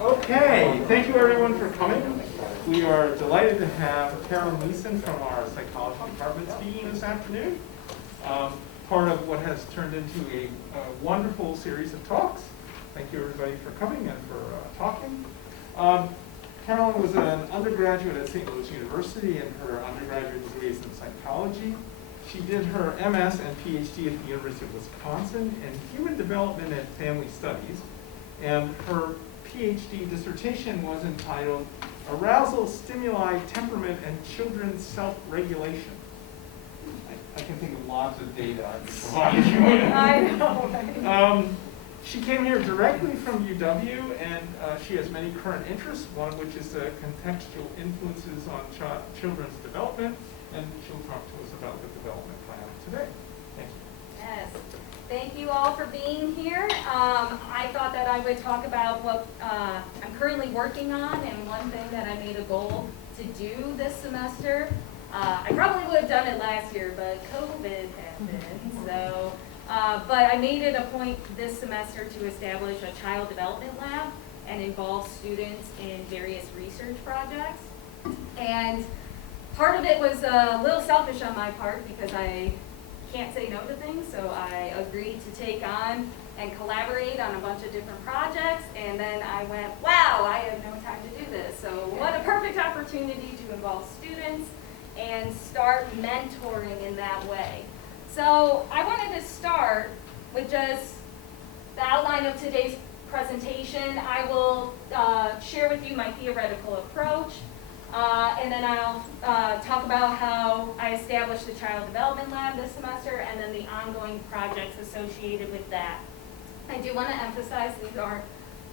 Okay, thank you everyone for coming. We are delighted to have Carolyn Liesen from our psychology department speaking this afternoon. Part of what has turned into a wonderful series of talks. Thank you everybody for coming and for talking. Carolyn was an undergraduate at St. Louis University, and her undergraduate degree is in psychology. She did her MS and PhD at the University of Wisconsin in Human Development and Family Studies, and her PhD dissertation was entitled Arousal, Stimuli, Temperament, and Children's Self-Regulation. I can think of lots of data I could provide you. I know, right? She came here directly from UW, and she has many current interests, one of which is contextual influences on children's development, and she'll talk to us about the development plan today. Thank you. Yes. Thank you all for being here. I thought that I would talk about what I'm currently working on, and one thing that I made a goal to do this semester. I probably would have done it last year, but COVID happened. So, but I made it a point this semester to establish a child development lab and involve students in various research projects. And part of it was a little selfish on my part because I can't say no to things, so I agreed to take on and collaborate on a bunch of different projects, and then I went, wow, I have no time to do this. So what a perfect opportunity to involve students and start mentoring in that way. So I wanted to start with just the outline of today's presentation. I will share with you my theoretical approach, and then I'll talk about how I established the Child Development Lab this semester, and then the ongoing projects associated with that. I do want to emphasize these aren't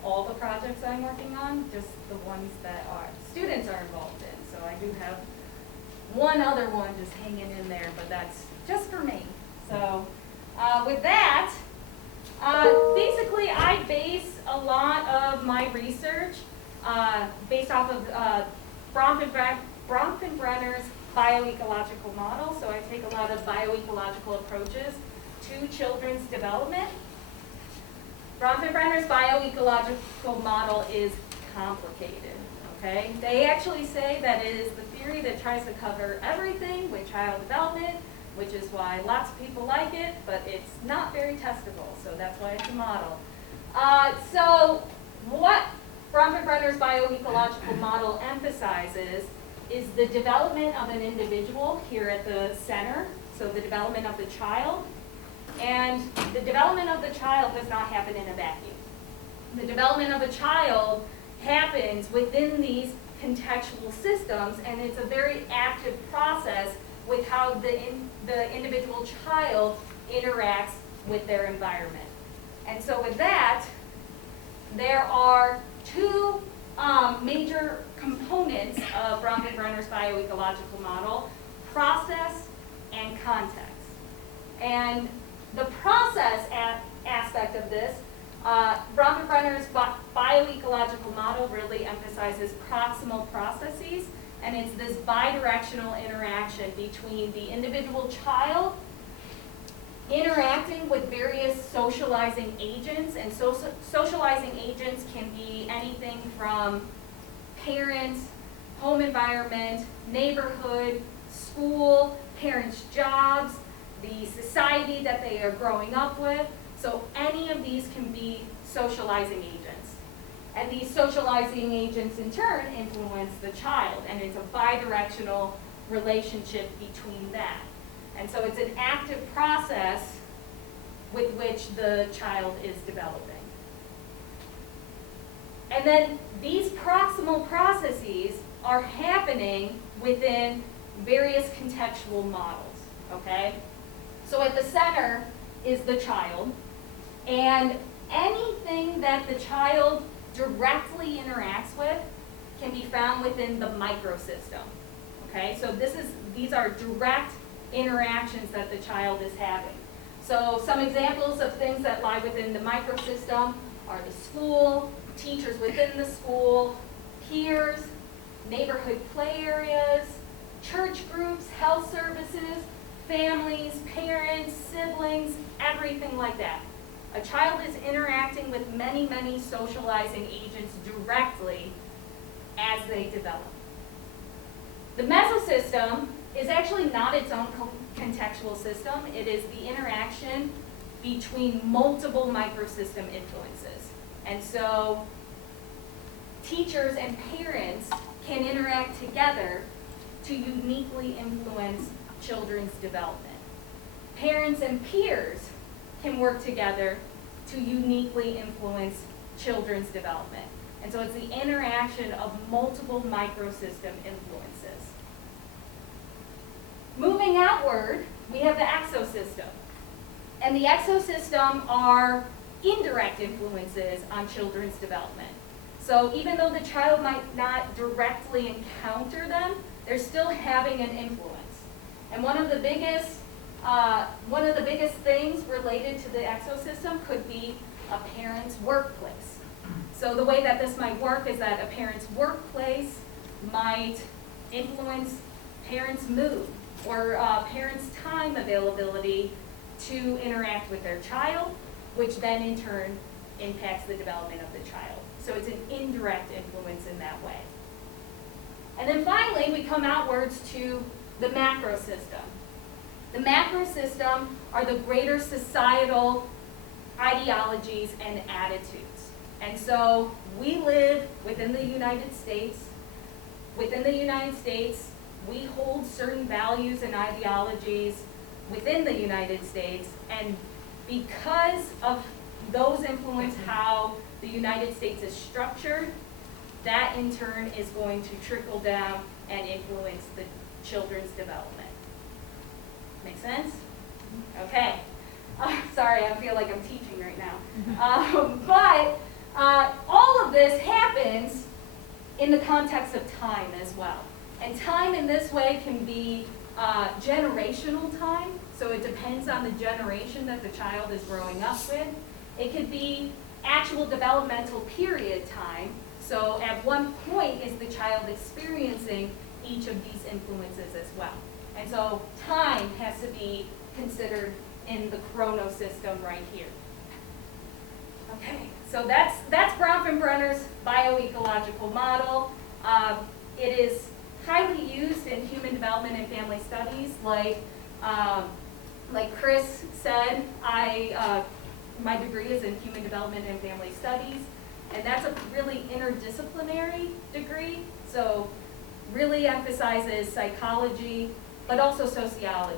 all the projects I'm working on, just the ones that our students are involved in. So I do have one other one just hanging in there, but that's just for me. So with that, basically I base a lot of my research based off of Bronfenbrenner's bioecological model. So I take a lot of bioecological approaches to children's development. Bronfenbrenner's bioecological model is complicated. Okay? They actually say that it is the theory that tries to cover everything with child development, which is why lots of people like it, but it's not very testable, so that's why it's a model. So what Bronfenbrenner's bioecological model emphasizes is the development of an individual here at the center, so the development of the child. And the development of the child does not happen in a vacuum. The development of a child happens within these contextual systems, and it's a very active process with how the individual child interacts with their environment. And so with that, there are two major components of Bronfenbrenner's bioecological model: process and context. And the process aspect of this, Bronfenbrenner's bioecological model really emphasizes proximal processes, and it's this bidirectional interaction between the individual child interacting with various socializing agents, and socializing agents can be anything from parents, home environment, neighborhood, school, parents' jobs, the society that they are growing up with. So any of these can be socializing agents. And these socializing agents in turn influence the child, and it's a bidirectional relationship between that. And so it's an active process with which the child is developing. And then these proximal processes are happening within various contextual models, okay? So at the center is the child, and anything that the child directly interacts with can be found within the microsystem, okay? So these are direct interactions that the child is having. So some examples of things that lie within the microsystem are the school, teachers within the school, peers, neighborhood play areas, church groups, health services, families, parents, siblings, everything like that. A child is interacting with many, many socializing agents directly as they develop. The mesosystem is actually not its own contextual system. It is the interaction between multiple microsystem influences. And so teachers and parents can interact together to uniquely influence children's development. Parents and peers can work together to uniquely influence children's development. And so it's the interaction of multiple microsystem influences. Moving outward, we have the exosystem. And the exosystem are indirect influences on children's development. So even though the child might not directly encounter them, they're still having an influence. And one of the biggest things related to the exosystem could be a parent's workplace. So the way that this might work is that a parent's workplace might influence parents' mood or parents' time availability to interact with their child, which then in turn impacts the development of the child. So it's an indirect influence in that way. And then finally, we come outwards to the macro system. The macro system are the greater societal ideologies and attitudes. And so we live within the United States. Within the United States, we hold certain values and ideologies within the United States, and because of those influence how the United States is structured, that in turn is going to trickle down and influence the children's development. Make sense? Okay. Sorry, I feel like I'm teaching right now. But all of this happens in the context of time as well. And time in this way can be generational time, so it depends on the generation that the child is growing up with. It could be actual developmental period time, so at one point is the child experiencing each of these influences as well. And so time has to be considered in the chronosystem right here. Okay, so that's Bronfenbrenner's bioecological model. It is highly used in human development and family studies. Like Chris said, my degree is in human development and family studies, and that's a really interdisciplinary degree, so really emphasizes psychology, but also sociology.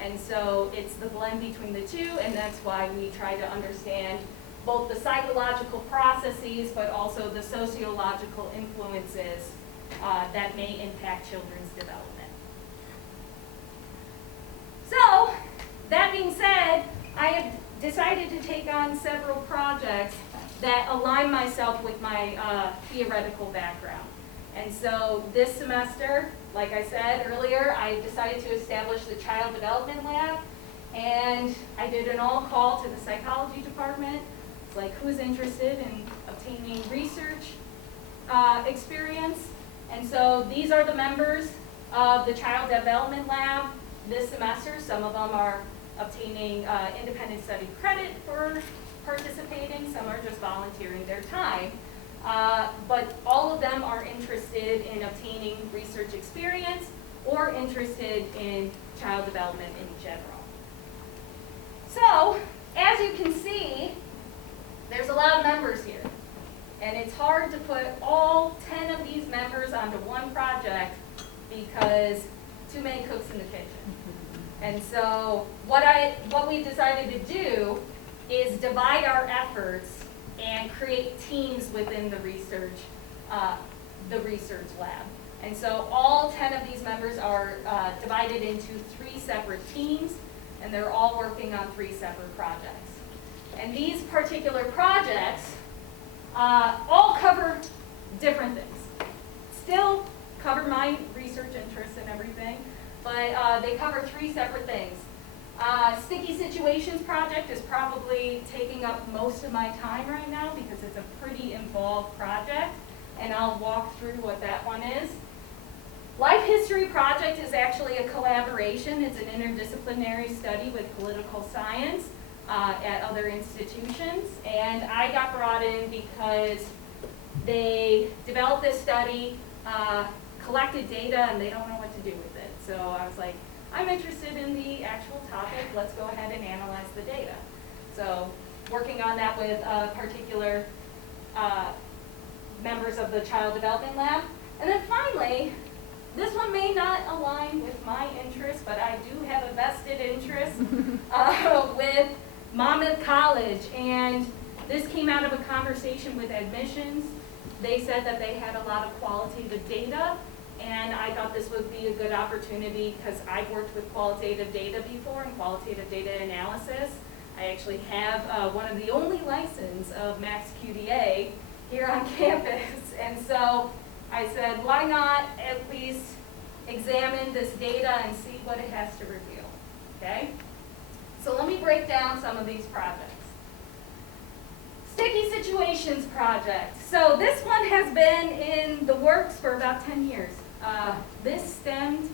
And so it's the blend between the two, and that's why we try to understand both the psychological processes, but also the sociological influences that may impact children's development. So, that being said, I have decided to take on several projects that align myself with my theoretical background. And so this semester, like I said earlier, I decided to establish the Child Development Lab, and I did an all-call to the psychology department. It's like, who's interested in obtaining research experience? And so these are the members of the Child Development Lab this semester. Some of them are obtaining independent study credit for participating. Some are just volunteering their time. But all of them are interested in obtaining research experience or interested in child development in general. So, as you can see, there's a lot of members here. And it's hard to put all 10 of these members onto one project because too many cooks in the kitchen. And so what we decided to do is divide our efforts and create teams within the research lab. And so all 10 of these members are divided into 3 separate teams, and they're all working on 3 separate projects. And these particular projects all cover different things. Still cover my research interests and everything, but they cover 3 separate things. Sticky Situations project is probably taking up most of my time right now because it's a pretty involved project, and I'll walk through what that one is. Life History project is actually a collaboration. It's an interdisciplinary study with political science. at other institutions. And I got brought in because they developed this study, collected data, and they don't know what to do with it. So I was like, I'm interested in the actual topic. Let's go ahead and analyze the data. So working on that with particular members of the Child Development Lab. And then finally, this one may not align with my interests, but I do have a vested interest with Monmouth College. And this came out of a conversation with admissions. They said that they had a lot of qualitative data, and I thought this would be a good opportunity because I've worked with qualitative data before and qualitative data analysis. I actually have one of the only license of Max QDA here on campus, and so I said, why not at least examine this data and see what it has to reveal, okay? So let me break down some of these projects. Sticky Situations Project. So this one has been in the works for about 10 years. This stemmed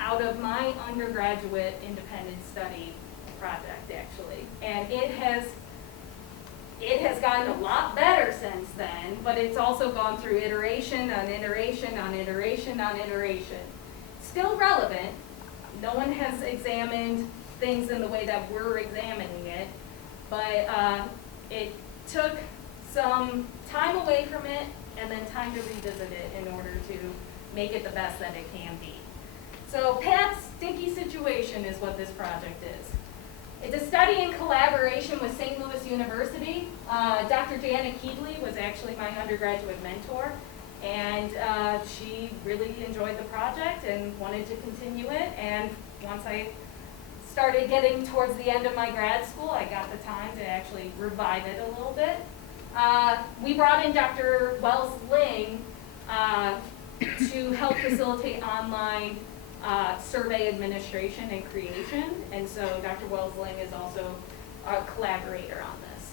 out of my undergraduate independent study project, actually. And it has gotten a lot better since then, but it's also gone through iteration on iteration on iteration on iteration. Still relevant. No one has examined things in the way that we're examining it, but it took some time away from it and then time to revisit it in order to make it the best that it can be. So Pat's Sticky Situation is what this project is. It's a study in collaboration with St. Louis University. Dr. Janet Keedley was actually my undergraduate mentor, and she really enjoyed the project and wanted to continue it. And once I started getting towards the end of my grad school, I got the time to actually revive it a little bit. We brought in Dr. Wells-Ling to help facilitate online survey administration and creation, and so Dr. Wells-Ling is also a collaborator on this.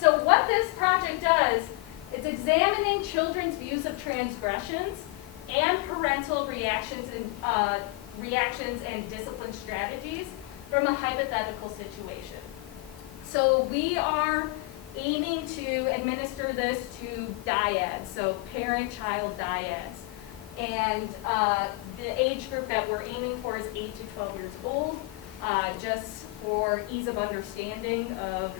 So what this project does, it's examining children's views of transgressions and parental reactions and discipline strategies from a hypothetical situation. So we are aiming to administer this to dyads, so parent-child dyads. And the age group that we're aiming for is 8 to 12 years old, just for ease of understanding of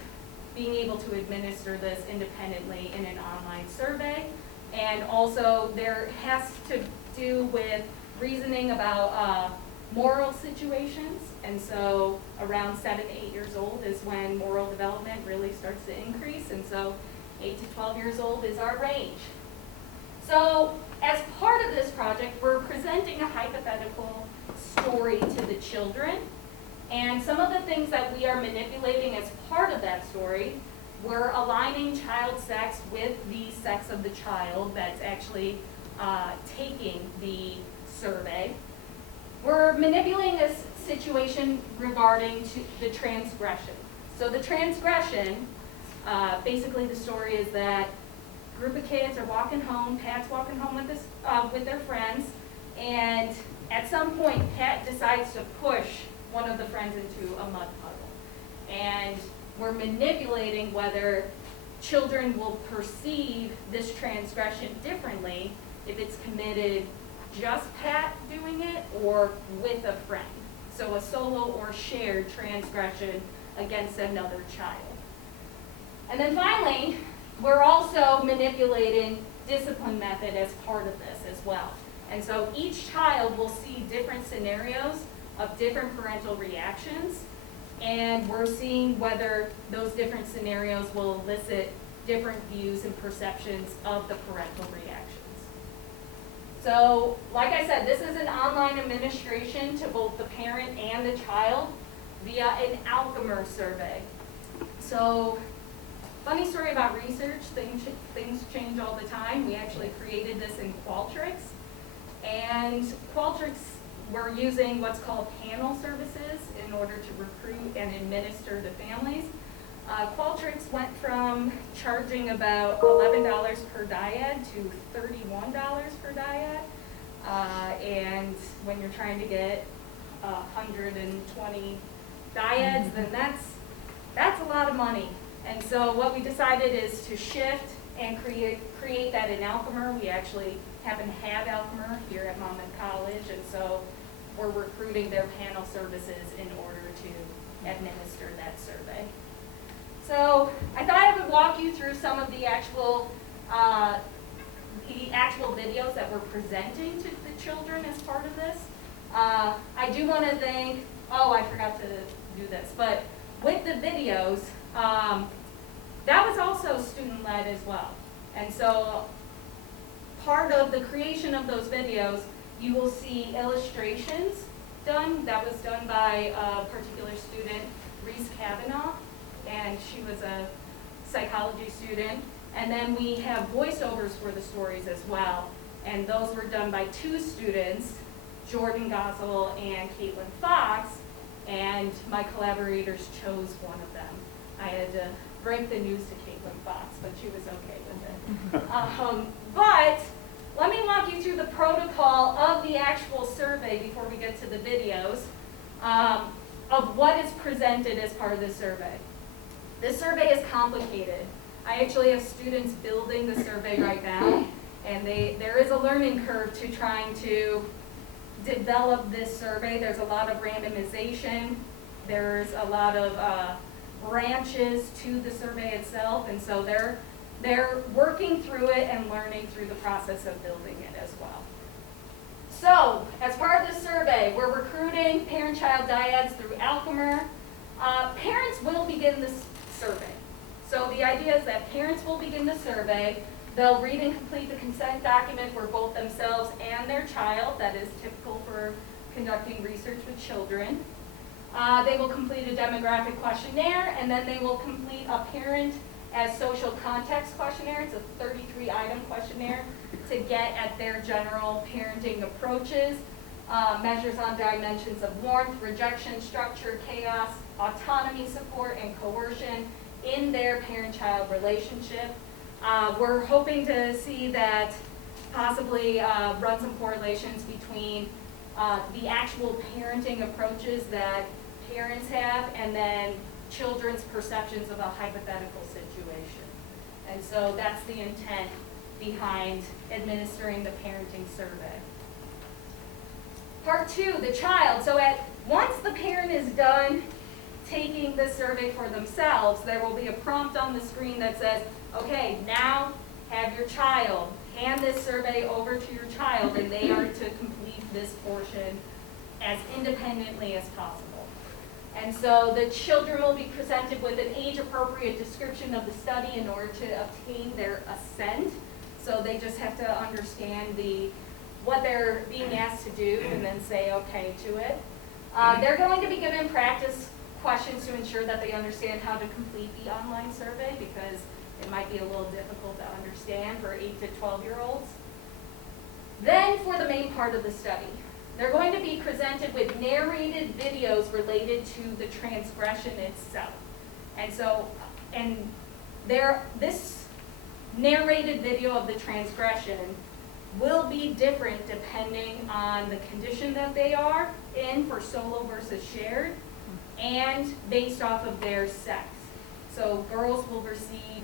being able to administer this independently in an online survey. And also there has to do with reasoning about moral situations. And so around 7 to 8 years old is when moral development really starts to increase. And so 8 to 12 years old is our range. So as part of this project, we're presenting a hypothetical story to the children. And some of the things that we are manipulating as part of that story, we're aligning child sex with the sex of the child that's actually taking the survey. We're manipulating a situation regarding the transgression. So the transgression, basically the story is that a group of kids are walking home, Pat's walking home with their friends, and at some point Pat decides to push one of the friends into a mud puddle. And we're manipulating whether children will perceive this transgression differently if it's committed just Pat doing it or with a friend. So a solo or shared transgression against another child. And then finally, we're also manipulating discipline method as part of this as well. And so each child will see different scenarios of different parental reactions, and we're seeing whether those different scenarios will elicit different views and perceptions of the parental reactions. So, like I said, this is an online administration to both the parent and the child via an Alchemer survey. So, funny story about research, things change all the time. We actually created this in Qualtrics, and Qualtrics, we're using what's called panel services in order to recruit and administer to families. Qualtrics went from charging about $11 per dyad to $31 per dyad. And when you're trying to get 120 dyads, then that's That's a lot of money. And so what we decided is to shift and create that in Alchemer. We actually happen to have Alchemer here at Monmouth College, and so we're recruiting their panel services in order to administer that survey. So I thought I would walk you through some of the actual videos that we're presenting to the children as part of this. I do want to thank, I forgot to do this, but with the videos, that was also student-led as well. And so part of the creation of those videos, you will see illustrations done. That was done by a particular student, Reese Kavanaugh, and she was a psychology student. And then we have voiceovers for the stories as well. And those were done by two students, Jordan Gosel and Caitlin Fox, and my collaborators chose one of them. I had to break the news to Caitlin Fox, but she was okay with it. But let me walk you through the protocol of the actual survey before we get to the videos of what is presented as part of the survey. This survey is complicated. I actually have students building the survey right now, and there is a learning curve to trying to develop this survey. There's a lot of randomization. There's a lot of branches to the survey itself, and so they're working through it and learning through the process of building it as well. So, as part of the survey, we're recruiting parent-child dyads through Alchemer. Parents will begin this survey. So the idea is that parents will begin the survey. They'll read and complete the consent document for both themselves and their child. That is typical for conducting research with children. They will complete a demographic questionnaire, and then they will complete a parent as social context questionnaire. It's a 33-item questionnaire to get at their general parenting approaches, measures on dimensions of warmth, rejection, structure, chaos, autonomy, support, and coercion in their parent-child relationship. We're hoping to see that possibly run some correlations between the actual parenting approaches that parents have and then children's perceptions of a hypothetical situation. And so that's the intent behind administering the parenting survey. Part two, the child. So once the parent is done taking the survey for themselves, there will be a prompt on the screen that says, okay, now have your child hand this survey over to your child, and they are to complete this portion as independently as possible. And so the children will be presented with an age-appropriate description of the study in order to obtain their assent. So they just have to understand what they're being asked to do and then say okay to it. They're going to be given practice questions to ensure that they understand how to complete the online survey, because it might be a little difficult to understand for 8 to 12-year-olds. Then for the main part of the study, they're going to be presented with narrated videos related to the transgression itself. And so, this narrated video of the transgression will be different depending on the condition that they are in for solo versus shared, and based off of their sex. So girls will receive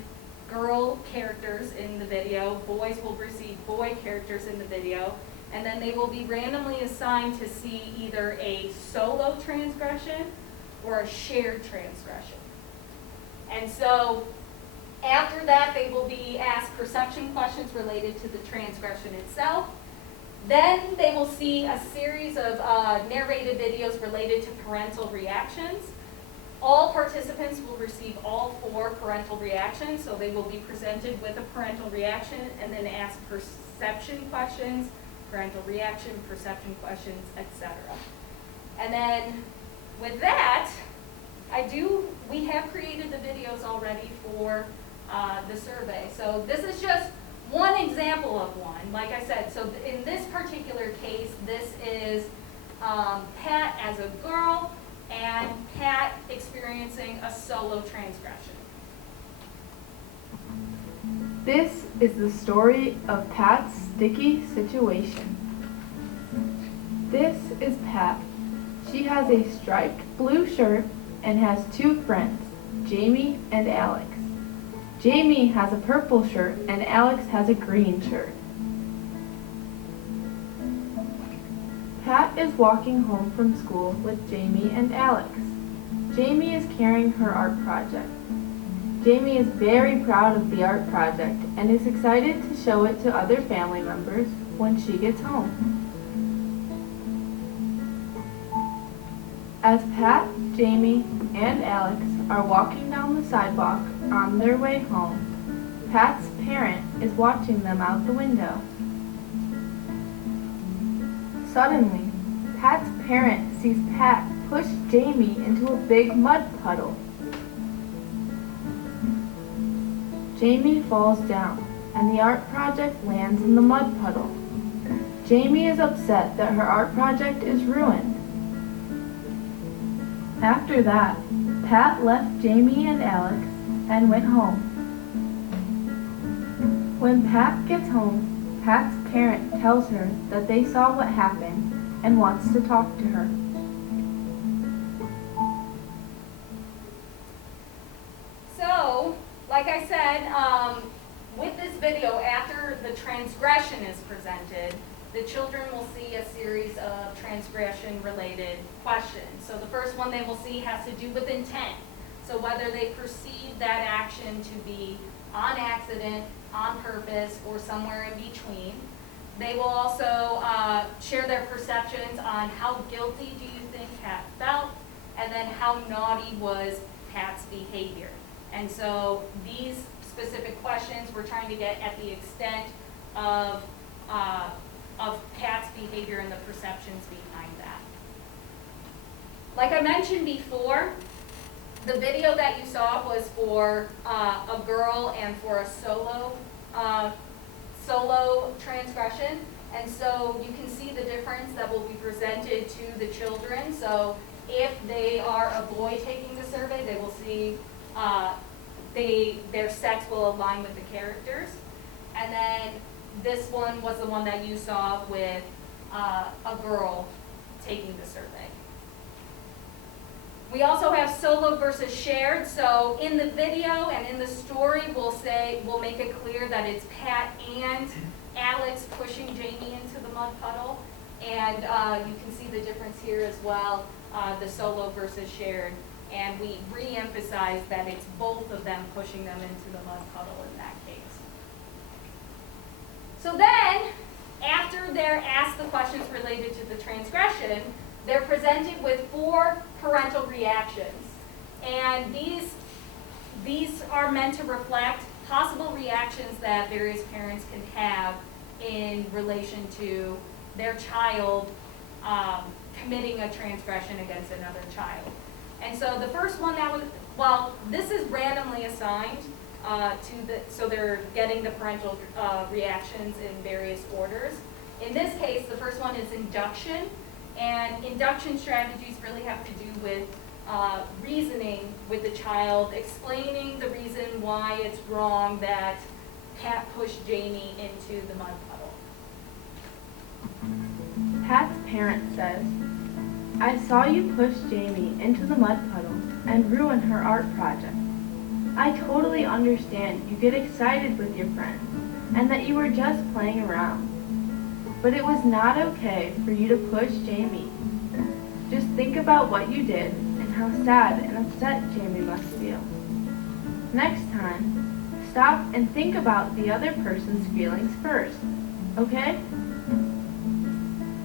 girl characters in the video, boys will receive boy characters in the video, and then they will be randomly assigned to see either a solo transgression or a shared transgression. And so after that, they will be asked perception questions related to the transgression itself. Then they will see a series of narrated videos related to parental reactions. All participants will receive all 4 parental reactions, so they will be presented with a parental reaction and then asked perception questions, parental reaction, perception questions, etc. And then with that, we have created the videos already for the survey. So this is just one example of one. Like I said, so in this particular case, this is Pat as a girl and Pat experiencing a solo transgression. This is the story of Pat's sticky situation. This is Pat. She has a striped blue shirt and has 2 friends. Jamie and Alex. Jamie has a purple shirt and Alex has a green shirt. Pat is walking home from school with Jamie and Alex. Jamie is carrying her art project. Jamie is very proud of the art project and is excited to show it to other family members when she gets home. As Pat, Jamie, and Alex are walking down the sidewalk on their way home, Pat's parent is watching them out the window. Suddenly, Pat's parent sees Pat push Jamie into a big mud puddle. Jamie falls down, and the art project lands in the mud puddle. Jamie is upset that her art project is ruined. After that, Pat left Jamie and Alex and went home. When Pat gets home, Pat's parent tells her that they saw what happened and wants to talk to her. So, like I said, with this video, after the transgression is presented, the children will see a series of transgression-related questions. So the first one they will see has to do with intent. So whether they perceive that action to be on accident, on purpose, or somewhere in between. They will also share their perceptions on how guilty do you think Pat felt, and then how naughty was Pat's behavior. And so these specific questions we're trying to get at the extent of Pat's behavior and the perceptions behind that. Like I mentioned before, the video that you saw was for a girl and for a solo transgression. And so you can see the difference that will be presented to the children. So if they are a boy taking the survey, they will see their sex will align with the characters. And then this one was the one that you saw with a girl taking the survey. We also have solo versus shared. So in the video and in the story, we'll make it clear that it's Pat and Alex pushing Jamie into the mud puddle. And you can see the difference here as well, the solo versus shared. And we re-emphasize that it's both of them pushing them into the mud puddle in that case. So then, after they're asked the questions related to the transgression, they're presented with 4 parental reactions. And these are meant to reflect possible reactions that various parents can have in relation to their child committing a transgression against another child. And so the first one this is randomly assigned so they're getting the parental reactions in various orders. In this case, the first one is induction. And induction strategies really have to do with reasoning with the child, explaining the reason why it's wrong that Pat pushed Jamie into the mud puddle. Pat's parent says, "I saw you push Jamie into the mud puddle and ruin her art project. I totally understand you get excited with your friends and that you were just playing around. But it was not okay for you to push Jamie. Just think about what you did and how sad and upset Jamie must feel. Next time, stop and think about the other person's feelings first, okay?"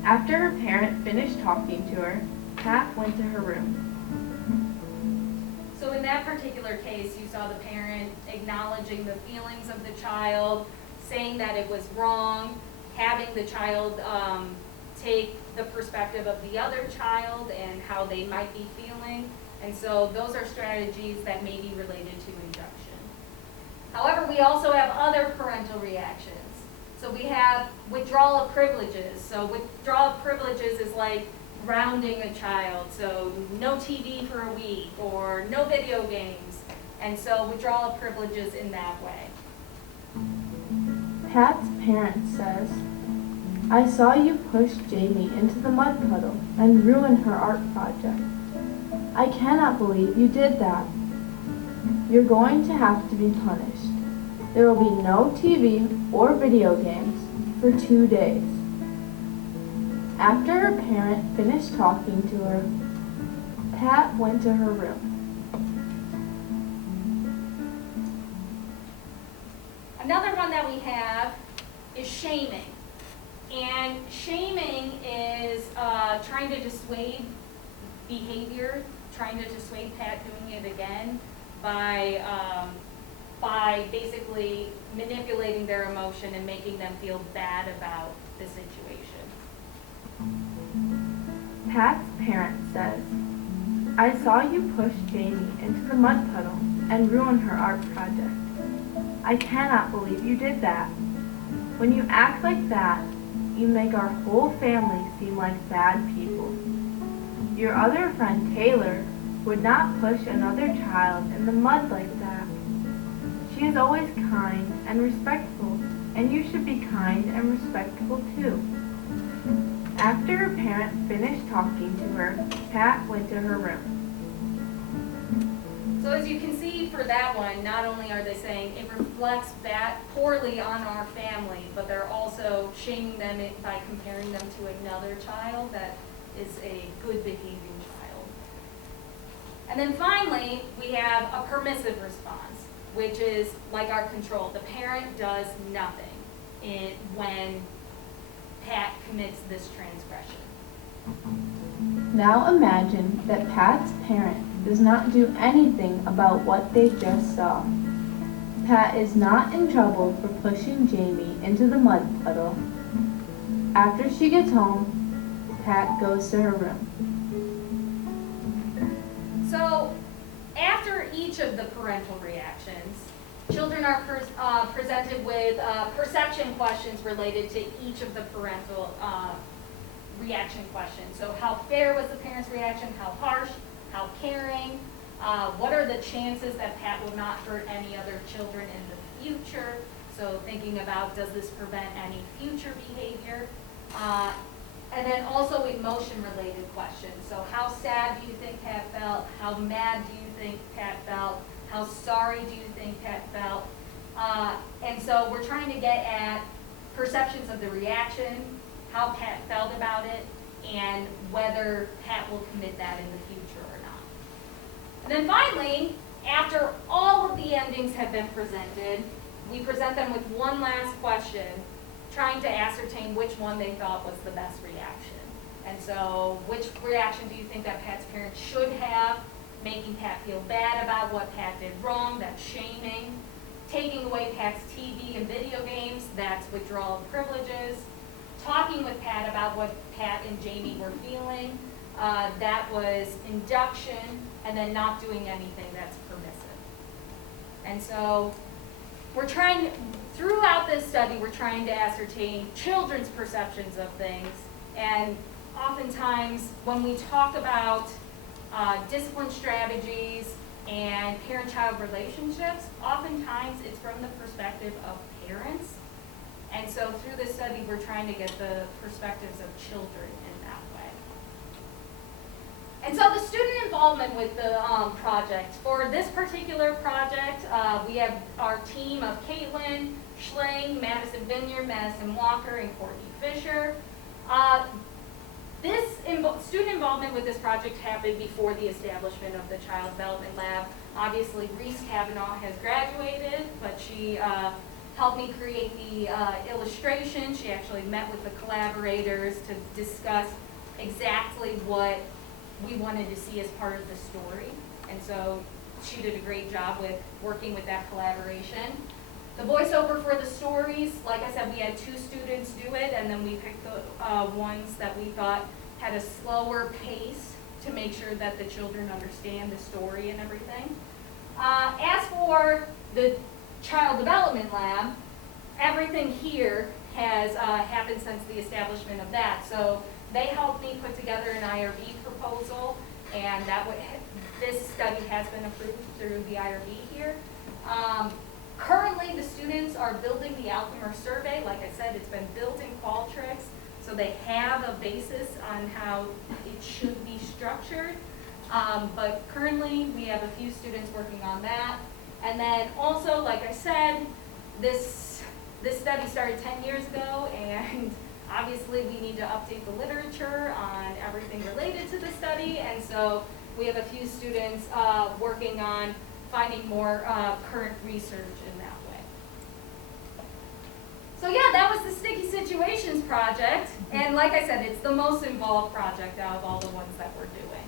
After her parent finished talking to her, Pat went to her room. So in that particular case, you saw the parent acknowledging the feelings of the child, saying that it was wrong, having the child take the perspective of the other child and how they might be feeling. And so those are strategies that may be related to induction. However, we also have other parental reactions. So we have withdrawal of privileges. So withdrawal of privileges is like grounding a child. So no TV for a week or no video games. And so withdrawal of privileges in that way. Pat's parent says, "I saw you push Jamie into the mud puddle and ruin her art project. I cannot believe you did that. You're going to have to be punished. There will be no TV or video games for 2 days. After her parent finished talking to her, Pat went to her room. Another one that we have is shaming. And shaming is trying to dissuade behavior, trying to dissuade Pat doing it again by basically manipulating their emotion and making them feel bad about the situation. Pat's parent says, I saw you push Jamie into the mud puddle and ruin her art project. I cannot believe you did that. When you act like that, you make our whole family seem like bad people. Your other friend Taylor would not push another child in the mud like that. She is always kind and respectful, and you should be kind and respectful too. After her parent finished talking to her, Pat went to her room. So as you can see for that one, not only are they saying it reflects that poorly on our family, but they're also shaming them by comparing them to another child that is a good behaving child. And then finally, we have a permissive response, which is like our control. The parent does nothing when Pat commits this transgression. Now imagine that Pat's parent does not do anything about what they just saw. Pat is not in trouble for pushing Jamie into the mud puddle. After she gets home, Pat goes to her room. So after each of the parental reactions, children are presented with perception questions related to each of the parental reaction questions. So how fair was the parent's reaction? How harsh? How caring? What are the chances that Pat will not hurt any other children in the future? So thinking about, does this prevent any future behavior? And then also emotion-related questions. So how sad do you think Pat felt? How mad do you think Pat felt? How sorry do you think Pat felt? And so we're trying to get at perceptions of the reaction, how Pat felt about it, and whether Pat will commit that in the future or not. And then finally, after all of the endings have been presented, we present them with one last question, trying to ascertain which one they thought was the best reaction. And so, which reaction do you think that Pat's parents should have? Making Pat feel bad about what Pat did wrong, that's shaming. Taking away Pat's TV and video games, that's withdrawal of privileges. Talking with Pat about what Pat and Jamie were feeling, that was induction. And then not doing anything, that's permissive. And so we're trying, throughout this study, we're trying to ascertain children's perceptions of things. And oftentimes, when we talk about discipline strategies and parent-child relationships, oftentimes it's from the perspective of parents. And so through this study, we're trying to get the perspectives of children in that way. And so the student involvement with the project. For this particular project, we have our team of Caitlin, Schling, Madison Vineyard, Madison Walker, and Courtney Fisher. This student involvement with this project happened before the establishment of the Child Development Lab. Obviously, Reese Kavanaugh has graduated, but she helped me create the illustration. She actually met with the collaborators to discuss exactly what we wanted to see as part of the story. And so she did a great job with working with that collaboration. The voiceover for the stories, like I said, we had 2 students do it, and then we picked the ones that we thought had a slower pace to make sure that the children understand the story and everything. As for the Child Development Lab, everything here has happened since the establishment of that. So they helped me put together an IRB proposal, and this study has been approved through the IRB here. Currently, the students are building the Alchemist survey. Like I said, it's been built in Qualtrics, so they have a basis on how it should be structured. But currently, we have a few students working on that. And then also, like I said, this study started 10 years ago, and obviously we need to update the literature on everything related to the study, and so we have a few students working on finding more current research in that way. So yeah, that was the Sticky Situations project, and like I said, it's the most involved project out of all the ones that we're doing.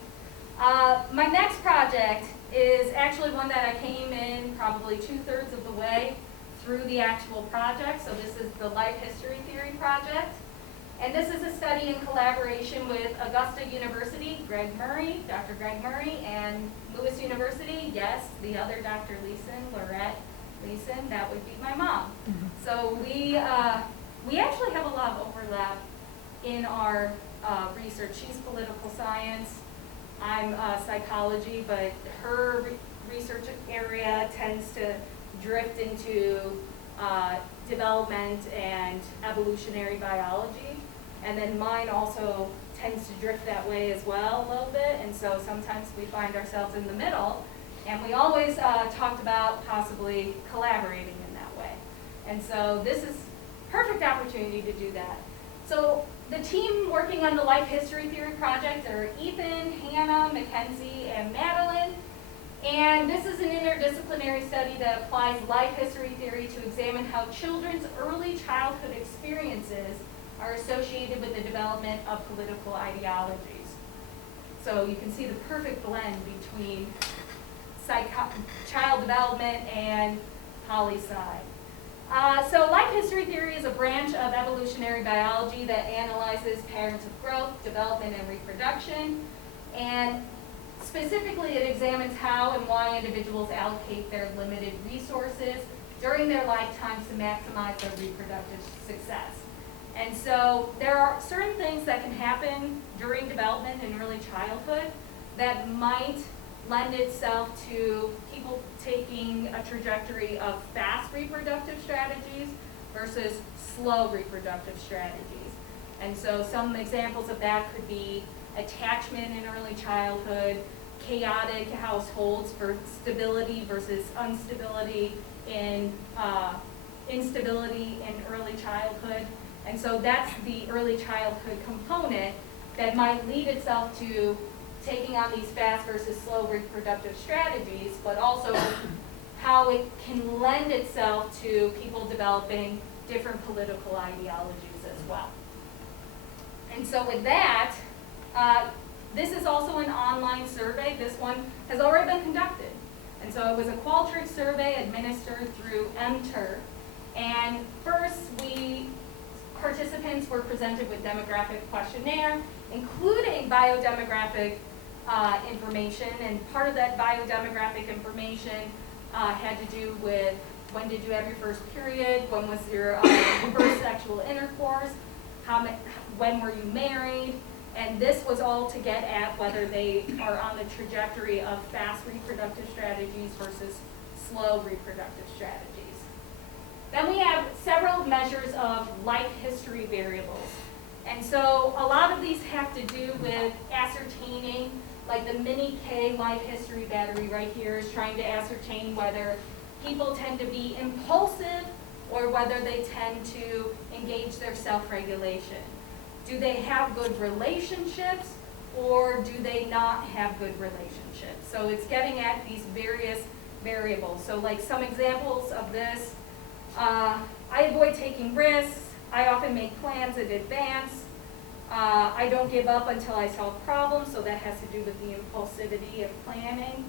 My next project is actually one that I came in probably 2/3 of the way through the actual project. So this is the Life History Theory project. And this is a study in collaboration with Augusta University, Dr. Greg Murray, and Lewis University, yes, the other Dr. Liesen, Lorette Liesen, that would be my mom. So we actually have a lot of overlap in our research. She's political science, I'm psychology, but her research area tends to drift into development and evolutionary biology. And then mine also tends to drift that way as well a little bit, and so sometimes we find ourselves in the middle, and we always talked about possibly collaborating in that way. And so this is perfect opportunity to do that. So the team working on the Life History Theory project are Ethan, Hannah, Mackenzie, and Madeline. And this is an interdisciplinary study that applies life history theory to examine how children's early childhood experiences are associated with the development of political ideologies. So you can see the perfect blend between child development and poli-sci. So life history theory is a branch of evolutionary biology that analyzes patterns of growth, development, and reproduction. And specifically, it examines how and why individuals allocate their limited resources during their lifetimes to maximize their reproductive success. And so there are certain things that can happen during development and early childhood that might lend itself to people taking a trajectory of fast reproductive strategies versus slow reproductive strategies. And so some examples of that could be attachment in early childhood, chaotic households for stability versus instability in early childhood. And so that's the early childhood component that might lead itself to taking on these fast versus slow reproductive strategies, but also how it can lend itself to people developing different political ideologies as well. And so with that, this is also an online survey. This one has already been conducted. And so it was a Qualtric survey administered through MTUR. And first, participants were presented with demographic questionnaire, including biodemographic information. And part of that biodemographic information had to do with when did you have your first period, when was your first sexual intercourse, when were you married, and this was all to get at whether they are on the trajectory of fast reproductive strategies versus slow reproductive strategies. Then we have several measures of life history variables. And so a lot of these have to do with ascertaining, like the mini K life history battery right here is trying to ascertain whether people tend to be impulsive or whether they tend to engage their self-regulation. Do they have good relationships or do they not have good relationships? So it's getting at these various variables. So like some examples of this, I avoid taking risks, I often make plans in advance, I don't give up until I solve problems, so that has to do with the impulsivity of planning.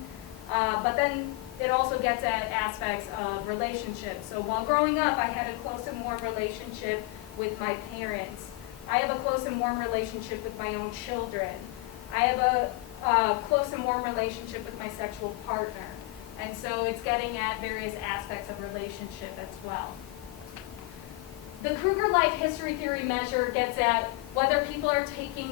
But then it also gets at aspects of relationships. So while growing up, I had a close and warm relationship with my parents. I have a close and warm relationship with my own children. I have a close and warm relationship with my sexual partner. And so it's getting at various aspects of relationship as well. The Kruger Life History Theory measure gets at whether people are taking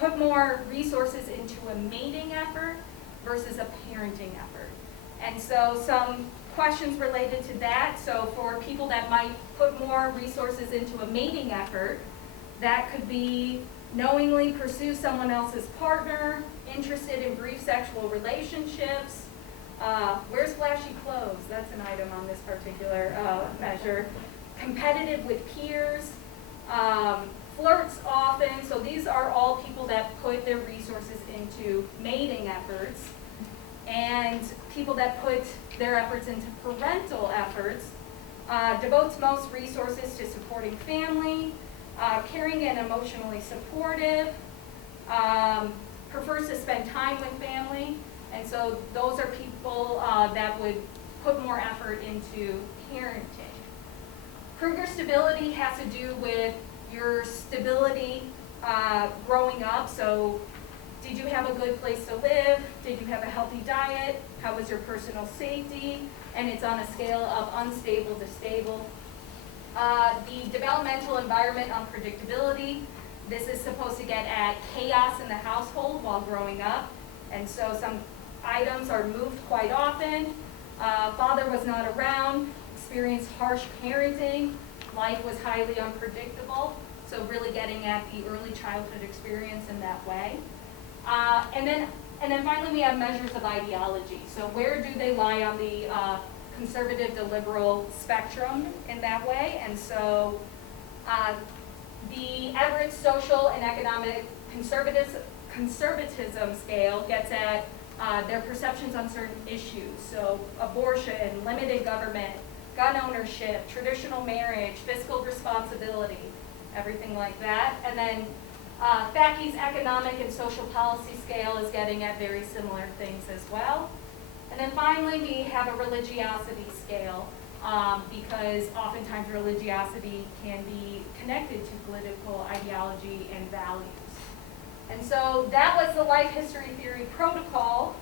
put more resources into a mating effort versus a parenting effort. And so some questions related to that. So for people that might put more resources into a mating effort, that could be knowingly pursue someone else's partner, interested in brief sexual relationships, Wears flashy clothes, that's an item on this particular measure. Competitive with peers, flirts often, so these are all people that put their resources into mating efforts, and people that put their efforts into parental efforts, devotes most resources to supporting family, caring and emotionally supportive, prefers to spend time with family, and so those are people that would put more effort into parenting. Kruger stability has to do with your stability growing up. So did you have a good place to live? Did you have a healthy diet? How was your personal safety? And it's on a scale of unstable to stable. The developmental environment unpredictability. This is supposed to get at chaos in the household while growing up. And so some items are moved quite often. Father was not around, experienced harsh parenting. Life was highly unpredictable. So really getting at the early childhood experience in that way. And then finally we have measures of ideology. So where do they lie on the conservative to liberal spectrum in that way? And so the Everett Social and Economic Conservatism scale gets at their perceptions on certain issues. So abortion, limited government, gun ownership, traditional marriage, fiscal responsibility, everything like that. And then Facky's economic and social policy scale is getting at very similar things as well. And then finally, we have a religiosity scale because oftentimes religiosity can be connected to political ideology and values. And so that was the life history theory protocol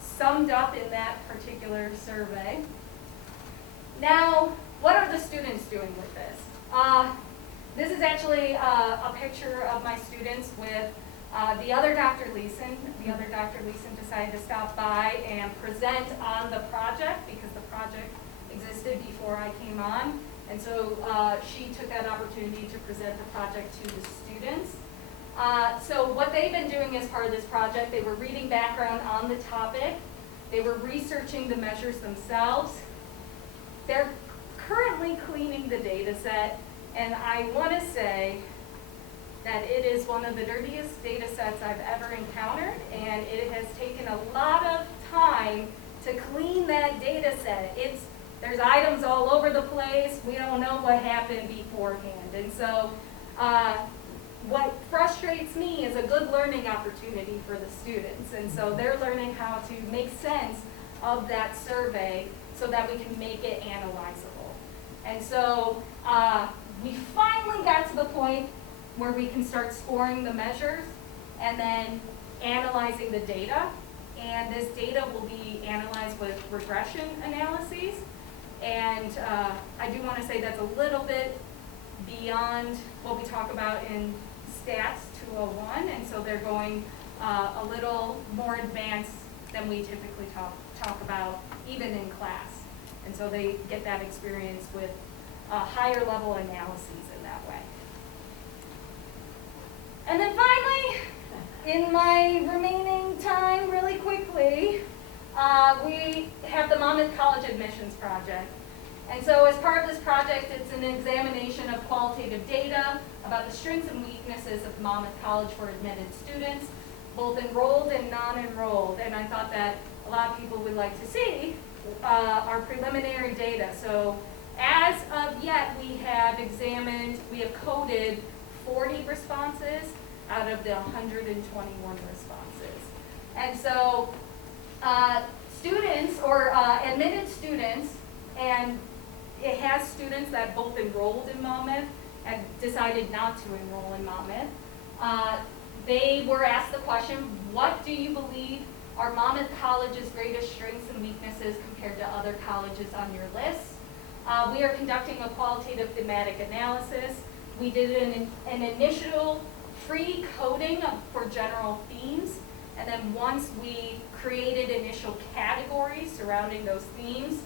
summed up in that particular survey. Now, what are the students doing with this? This is actually a picture of my students with the other Dr. Liesen. The other Dr. Liesen decided to stop by and present on the project because the project existed before I came on. And so she took that opportunity to present the project to the students. So what they've been doing as part of this project, they were reading background on the topic. They were researching the measures themselves. They're currently cleaning the data set, and I want to say that it is one of the dirtiest data sets I've ever encountered, and it has taken a lot of time to clean that data set. There's items all over the place. We don't know what happened beforehand. And so what frustrates me is a good learning opportunity for the students. And so they're learning how to make sense of that survey so that we can make it analyzable. And so we finally got to the point where we can start scoring the measures and then analyzing the data. And this data will be analyzed with regression analyses. And I do want to say that's a little bit beyond what we talk about in Stats 201. And so they're going a little more advanced than we typically talk about even in class. And so they get that experience with higher level analyses in that way. And then finally, in my remaining time, really quickly, we have the Monmouth College Admissions Project. And so as part of this project, it's an examination of qualitative data about the strengths and weaknesses of Monmouth College for admitted students, both enrolled and non-enrolled. And I thought that a lot of people would like to see our preliminary data. So as of yet, we have coded 40 responses out of the 121 responses. And so students or admitted students, and it has students that both enrolled in Monmouth and decided not to enroll in Monmouth. They were asked the question, what do you believe are Monmouth College's greatest strengths and weaknesses compared to other colleges on your list? We are conducting a qualitative thematic analysis. We did an initial pre-coding for general themes, and then once we created initial categories surrounding those themes,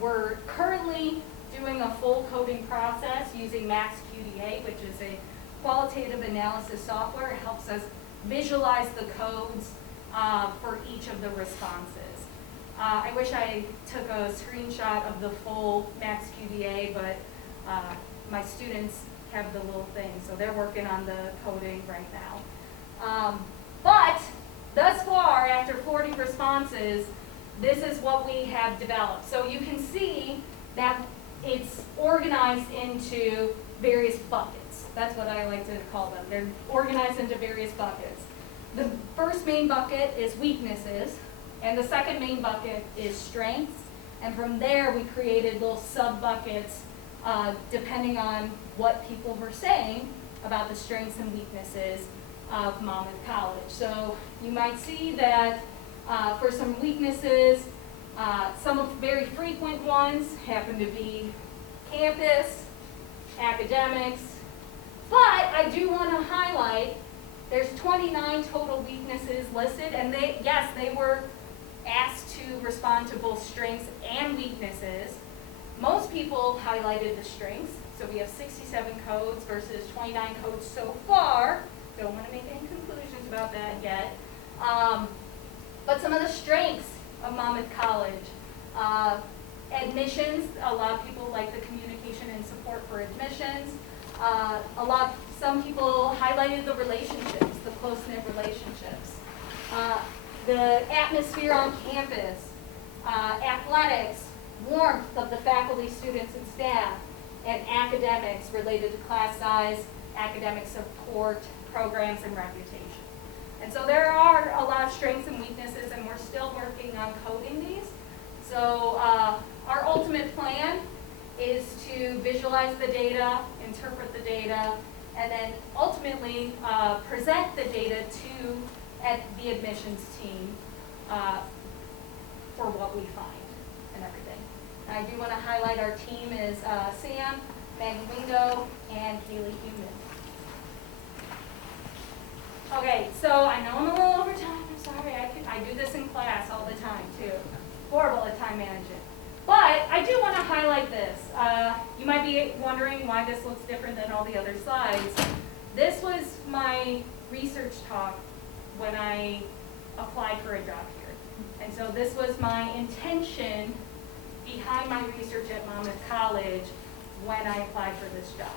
we're currently doing a full coding process using MaxQDA, which is a qualitative analysis software. It helps us visualize the codes for each of the responses. I wish I took a screenshot of the full Max QDA, but my students have the little thing, so they're working on the coding right now. But thus far, after 40 responses, this is what we have developed. So you can see that it's organized into various buckets. That's what I like to call them. They're organized into various buckets. The first main bucket is weaknesses, and the second main bucket is strengths. And from there, we created little sub-buckets depending on what people were saying about the strengths and weaknesses of Monmouth College. So you might see that for some weaknesses, some of the very frequent ones happen to be campus, academics, but I do want to highlight there's 29 total weaknesses listed, and they were asked to respond to both strengths and weaknesses. Most people highlighted the strengths, so we have 67 codes versus 29 codes so far. Don't want to make any conclusions about that yet. But some of the strengths of Monmouth College. Admissions, a lot of people like the communication and support for admissions. Some people highlighted the relationships, the close-knit relationships. The atmosphere on campus, athletics, warmth of the faculty, students, and staff, and academics related to class size, academic support, programs, and reputation. And so there are a lot of strengths and weaknesses, and we're still working on coding these. So our ultimate plan is to visualize the data, interpret the data, and then ultimately present the data to the admissions team for what we find and everything. And I do want to highlight our team is Sam, Maggie Wingo, and Kaylee Human. Okay, so I know I'm a little over time. I'm sorry. I do this in class all the time too. Horrible at time management. But I do want to highlight this. You might be wondering why this looks different than all the other slides. This was my research talk when I applied for a job here. And so this was my intention behind my research at Monmouth College when I applied for this job.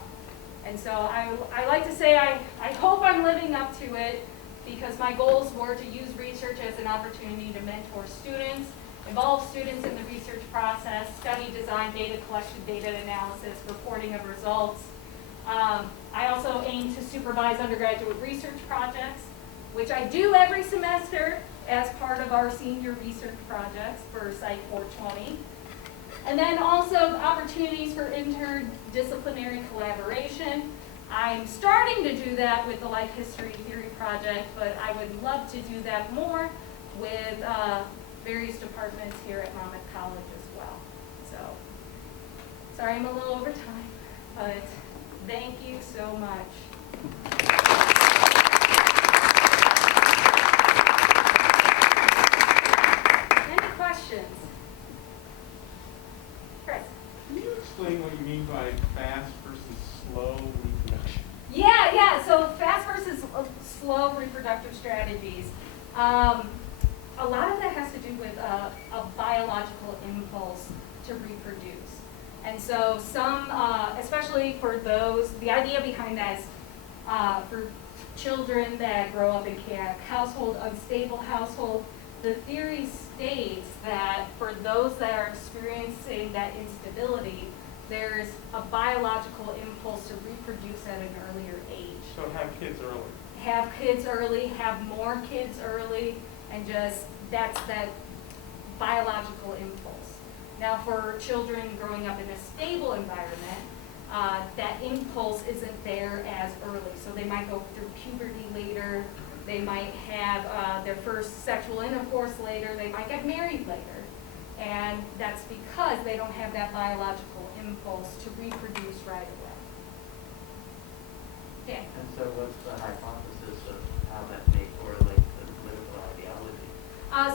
And so I like to say I hope I'm living up to it, because my goals were to use research as an opportunity to mentor students, involve students in the research process, study design, data collection, data analysis, reporting of results. I also aim to supervise undergraduate research projects, which I do every semester as part of our senior research projects for Site 420. And then also opportunities for interdisciplinary collaboration. I'm starting to do that with the Life History Theory project, but I would love to do that more with various departments here at Monmouth College as well. So, sorry I'm a little over time, but thank you so much. Any questions? Chris? Can you explain what you mean by fast versus slow reproduction? Yeah, so fast versus slow reproductive strategies. A lot of that has to do with a biological impulse to reproduce. And so some, especially for those, the idea behind that is for children that grow up in chaotic household, unstable household, the theory states that for those that are experiencing that instability, there's a biological impulse to reproduce at an earlier age. So have kids early. Have kids early, have more kids early, and just, that's that biological impulse. Now for children growing up in a stable environment, that impulse isn't there as early. So they might go through puberty later, they might have their first sexual intercourse later, they might get married later. And that's because they don't have that biological impulse to reproduce right away. Yeah. And so what's the hypothesis of how that may correlate to the political ideology?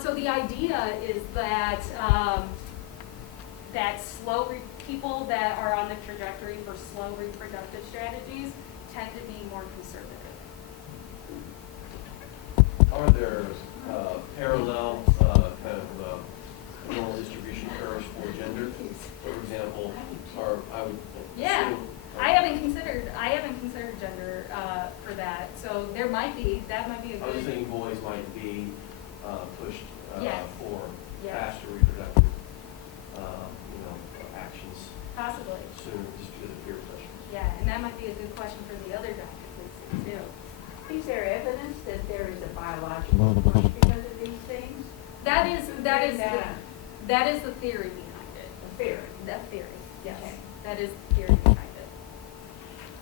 So the idea is that people that are on the trajectory for slow reproductive strategies tend to be more conservative. Are there parallel kind of haven't considered gender for that, so that might be a I was just good, thinking boys might be pushed Yes. for Yes. faster reproductive, actions possibly. sooner just because of peer pressure. Yeah, and that might be a good question for the other doctor, please, too. Is there evidence that there is a biological push because of these things? That is the theory behind it. A theory. That theory, yes. Okay. That is the theory behind it.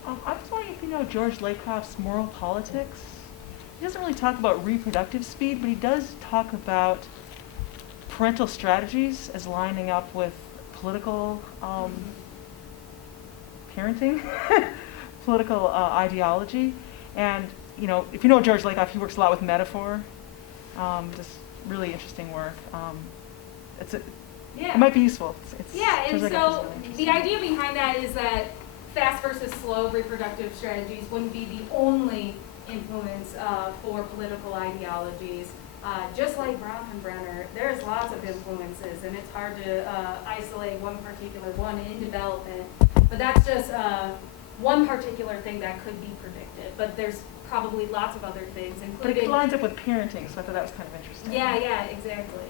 I was wondering if you know George Lakoff's Moral Politics. He doesn't really talk about reproductive speed, but he does talk about parental strategies as lining up with political parenting, political ideology. And, if you know George Lakoff, he works a lot with metaphor. Just really interesting work. Yeah. It might be useful. Yeah, and George Lakoff is so really interesting. the idea behind that is that fast versus slow reproductive strategies wouldn't be the only influence for political ideologies. Just like Brown and Brenner, there's lots of influences, and it's hard to isolate one particular one in development. But that's just one particular thing that could be predicted. But there's probably lots of other things, But including. it lines up with parenting, so I thought that was kind of interesting. Yeah, exactly.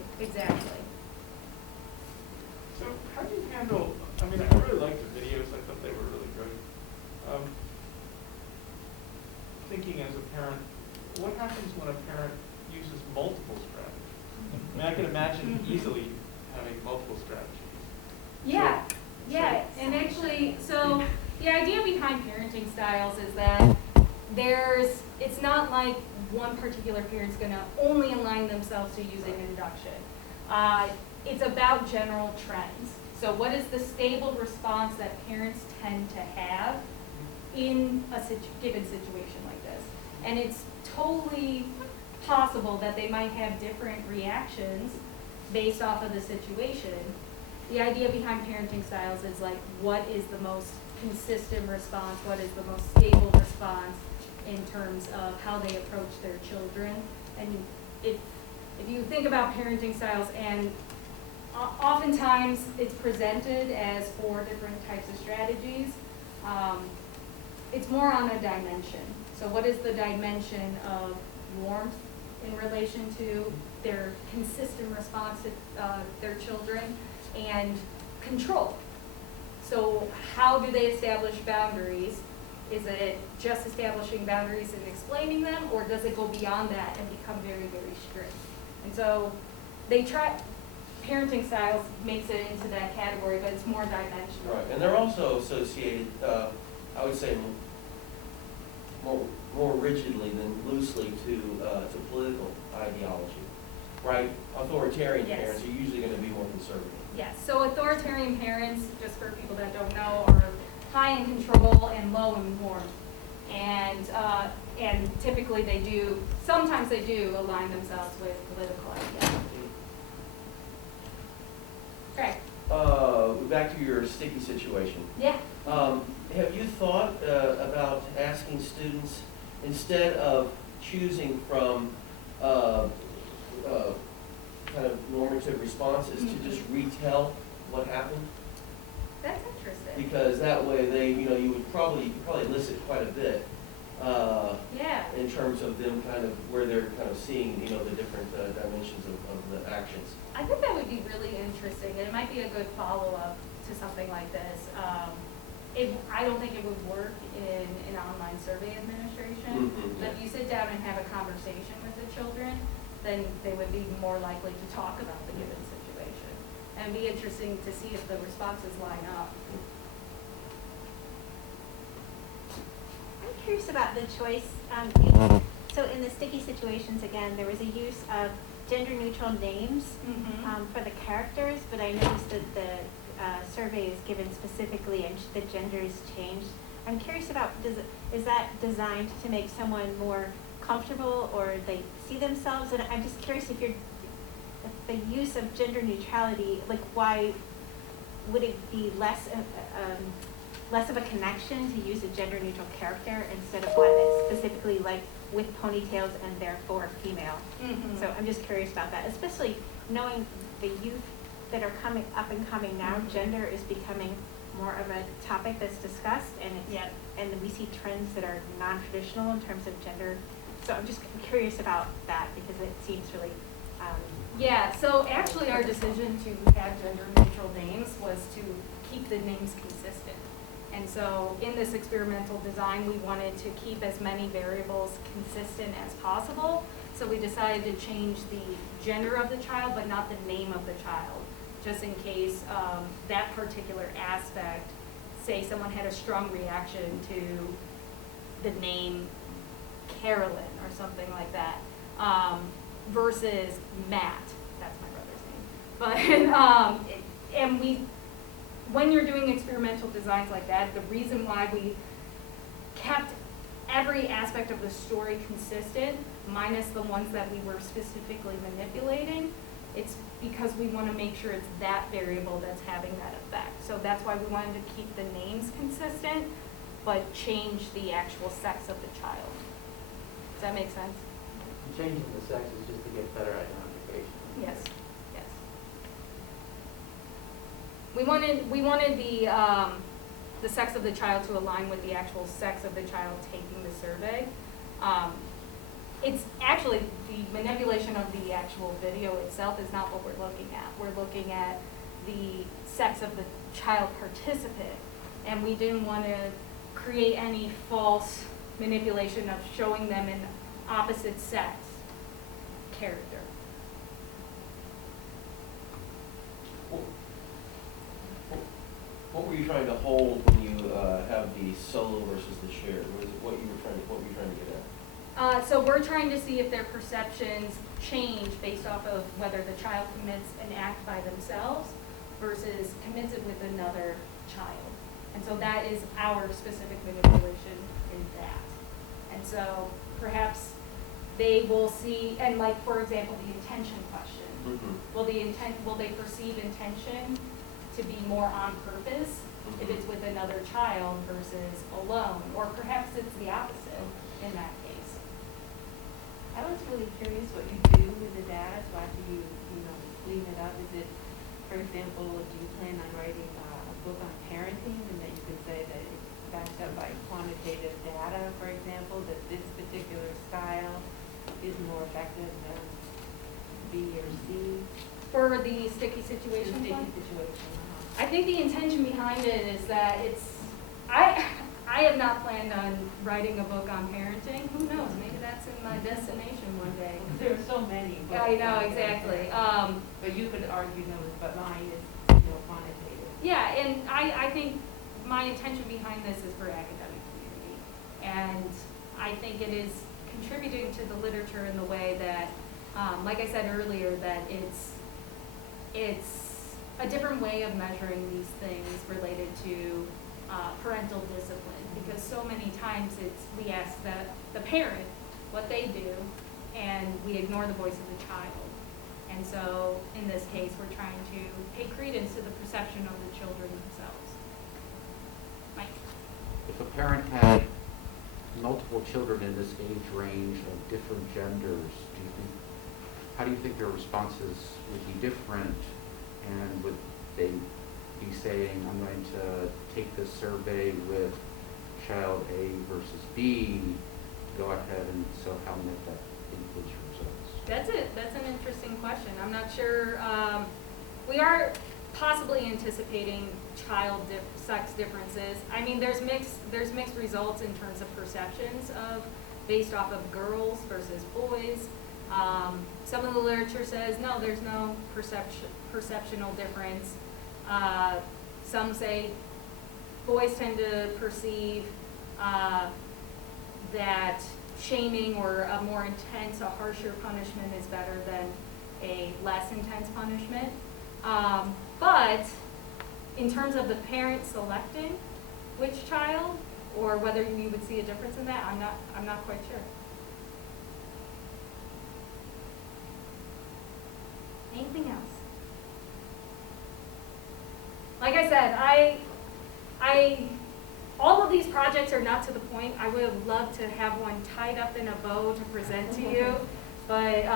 So how do you handle, I really liked the videos, I thought they were really great. Thinking as a parent, what happens when a parent uses multiple strategies? I can imagine easily having multiple strategies. Yeah, So- yeah, and actually, so the idea behind parenting styles is that it's not like one particular parent's gonna only align themselves to using induction. It's about general trends. So what is the stable response that parents tend to have in a given situation like this? And it's totally possible that they might have different reactions based off of the situation. The idea behind parenting styles is like, what is the most consistent response? What is the most stable response in terms of how they approach their children? And if you think about parenting styles, and oftentimes it's presented as 4 different types of strategies, it's more on a dimension. So what is the dimension of warmth in relation to their consistent response to their children, and control? So how do they establish boundaries? Is it just establishing boundaries and explaining them, or does it go beyond that and become very, very strict? And so parenting styles makes it into that category, but it's more dimensional. Right, and they're also associated, I would say, more rigidly than loosely to political ideology, right? Authoritarian Yes. parents are usually going to be more conservative. Yes, so authoritarian parents, just for people that don't know, are high in control and low in warmth. And typically sometimes they do align themselves with political ideology. Okay. Back to your sticky situation. Yeah. Have you thought about asking students, instead of choosing from kind of normative responses, to just retell what happened? That's interesting. Because that way you could probably elicit quite a bit Yeah. in terms of them kind of where they're kind of seeing the different dimensions of the actions. I think that would be really interesting, and it might be a good follow-up to something like this. I don't think it would work in an online survey administration, but if you sit down and have a conversation with the children, then they would be more likely to talk about the given situation. And it'd be interesting to see if the responses line up. I'm curious about the choice. So in the sticky situations, again, there was a use of gender-neutral names for the characters, but I noticed that the survey is given specifically and the gender is changed. I'm curious about, is that designed to make someone more comfortable, or they see themselves? And I'm just curious if the use of gender neutrality, like, why would it be less of a connection to use a gender neutral character instead of one that's specifically like with ponytails and therefore female? So I'm just curious about that, especially knowing the youth that are coming up and coming now. Gender is becoming more of a topic that's discussed, and and we see trends that are non-traditional in terms of gender. So I'm just curious about that because it seems really. Yeah, so actually our decision to have gender neutral names was to keep the names consistent. And so in this experimental design, we wanted to keep as many variables consistent as possible. So we decided to change the gender of the child, but not the name of the child, just in case that particular aspect, say someone had a strong reaction to the name Carolyn or something like that, versus Matt, that's my brother's name. But, and when you're doing experimental designs like that, the reason why we kept every aspect of the story consistent, minus the ones that we were specifically manipulating, it's because we want to make sure it's that variable that's having that effect. So that's why we wanted to keep the names consistent, but change the actual sex of the child. Does that make sense? Changing the sex is just to get better identification. Yes, yes. We wanted the sex of the child to align with the actual sex of the child taking the survey. It's actually, the manipulation of the actual video itself is not what we're looking at. We're looking at the sex of the child participant, and we didn't want to create any false manipulation of showing them an opposite sex character. What were you trying to hold when you have the solo versus the shared? What were you trying to get at? So we're trying to see if their perceptions change based off of whether the child commits an act by themselves versus commits it with another child. And so that is our specific manipulation in that. And so perhaps they will see, and like, for example, the intention question. Mm-hmm. Will they perceive intention to be more on purpose if it's with another child versus alone? Or perhaps it's the opposite in that case. I was really curious what you do with the data, so after you clean it up, is it, for example, do you plan on writing a book on parenting, and that you can say that it's backed up by quantitative data, for example, that this particular style is more effective than B or C? For the sticky situation Sticky one? situation. I think the intention behind it is that I have not planned on writing a book on parenting. Who knows? Maybe that's in my destination one day. There are so many books. I know, exactly. But you could argue those, but mine is quantitative. Yeah, and I think my intention behind this is for academic community. And I think it is contributing to the literature in the way that, like I said earlier, that it's a different way of measuring these things related to parental discipline, because so many times we ask the parent what they do, and we ignore the voice of the child. And so in this case, we're trying to pay credence to the perception of the children themselves. Mike? If a parent had multiple children in this age range of different genders, how do you think their responses would be different? And would they be saying, I'm going to take this survey with child A versus B, go ahead, and so how might that influence your results? That's an interesting question. I'm not sure. We are possibly anticipating sex differences. I mean, there's mixed results in terms of perceptions based off of girls versus boys. Some of the literature says, no, there's no perceptional difference. Some say boys tend to perceive that shaming or a more intense, a harsher punishment is better than a less intense punishment. But in terms of the parent selecting which child, or whether we would see a difference in that, I'm not quite sure. Anything else? Like I said, all of these projects are not to the point. I would have loved to have one tied up in a bow to present to you, but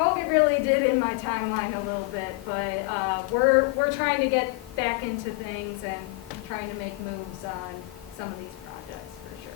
COVID really did in my timeline a little bit, but we're trying to get back into things and trying to make moves on some of these projects for sure.